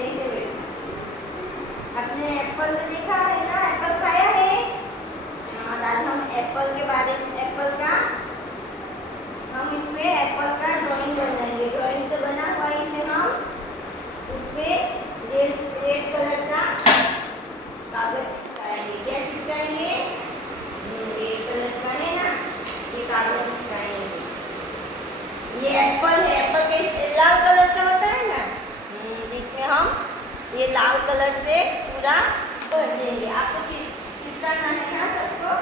ऐसे बैठो। आपने एप्पल तो देखा है ना, एप्पल खाया है? हाँ, आज हम एप्पल के बारे में, एप्पल का हम इसमें एप्पल का ड्राइंग बनाएंगे। ड्राइंग तो बना हुआ है, इसे हम उसपे रेड कलर का कागज चिपकाएंगे। क्या चिपकाएंगे? रेड कलर का है ना, ये कागज चिपकाएंगे। ये एप्पल है, एप्पल के लाल कलर का होता है ना, इसमें हम ये लाल कलर से पूरा भर देंगे। आपको चिपकाना है ना सबको।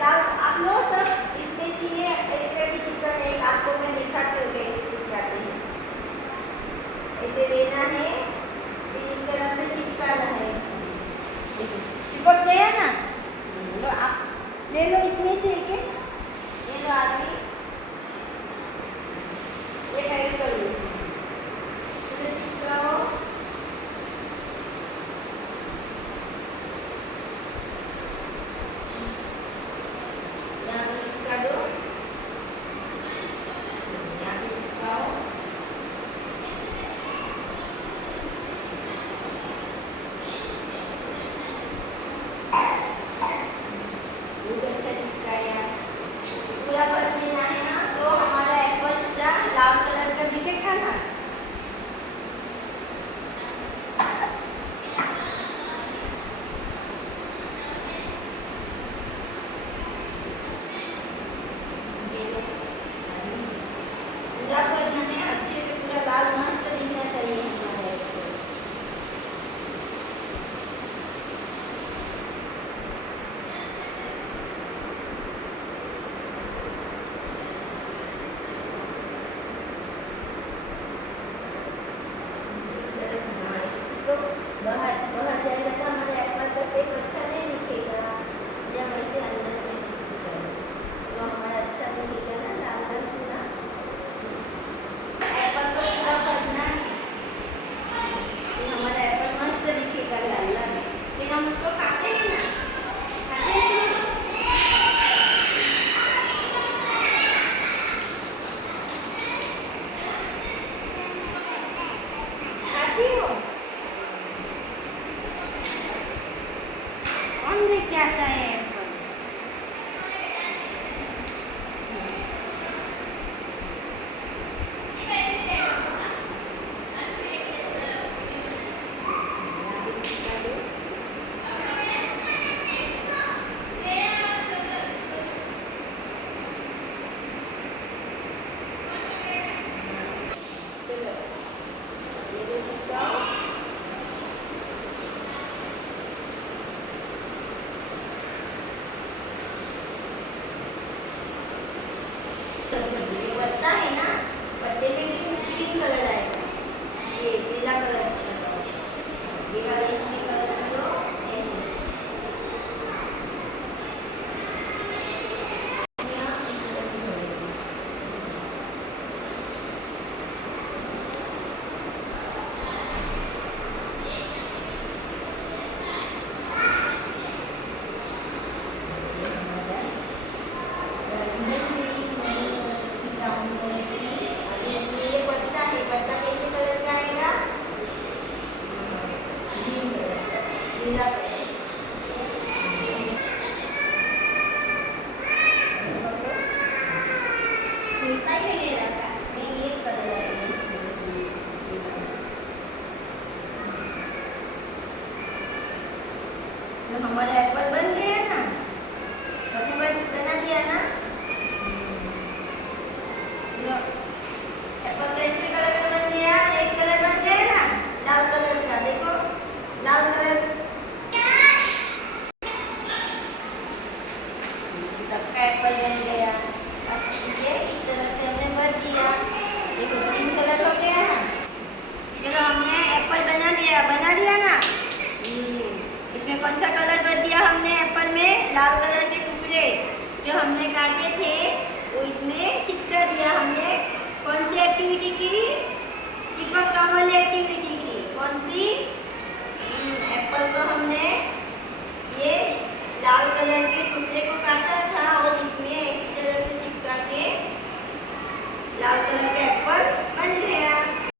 लाल आप लोग सब इसमें चाहिए, इसका भी चिपकाना है। आपको मैं दिखाती हूँ कैसे चिपकाते हैं। ऐसे लेना है, फिर इस तरह से चिपकाना है। चिपक गया ना, लो आप ले लो इसमें से एक एक, ये लो आदमी, ये टाइट कर लो, चलो चिपकाओ। यहाँ पे चिपका दो, यहाँ पे चिपकाओ। बहुत अच्छा चिपकाया। पूरा भर देना है ना, तो हमारा एप्पल पूरा लाल कलर का दिखेगा ना। पूरा भरना है, अच्छे से पूरा लाल मस्त दिखना चाहिए हमारा एप्पल। इस तरह से हमारे चिपको, बाहर जाएगा तो हमारे एप्पल का शेप अच्छा नहीं दिखेगा, इसलिए हम ऐसे अंदर से ऐसे चिपकाएंगे तो हमारा अच्छा दिखेगा ना, लाल लाल पूरा। एप्पल को पूरा भरना है, फिर हमारा एप्पल मस्त दिखेगा लाल लाल। फिर हम उसको खाते हैं ना, खाते हैं कि नहीं? खाती हो? कौन लेके आता है एप्पल? चलो ये लो चिपकाओ। ये पत्ता है ना, पत्ते पे ग्रीन कलर आएगा, ये नीला कलर ये वाला इसमें कलर करो ऐसे। यहाँ इस तरह से भरेंगे। ये पत्ता है, पत्ता कैसे कलर का आएगा? ग्रीन कलर का, नीला कलर। सुनता ही नहीं रहता, ये कलर आएगा इस तरह से। तो हमारा एप्पल बन गया ना, सबने बना दिया ना। एप्पल कैसे कलर का बन गया? रेड कलर बन गया ना, लाल कलर का। देखो लाल कलर, सबका एप्पल बन गया। अब इसे इस तरह से हमने भर दिया। देखो ग्रीन कलर हो गया ना। चलो हमने एप्पल बना दिया ना। इसमें कौन सा कलर भर दिया हमने एप्पल में? लाल कलर के टुकड़े जो हमने काटे थे वो इसमें चिपका दिया हमने। कौन सी एक्टिविटी की? चिपका वाली एक्टिविटी की। कौन सी? एप्पल को हमने ये लाल कलर के टुकड़े को काटा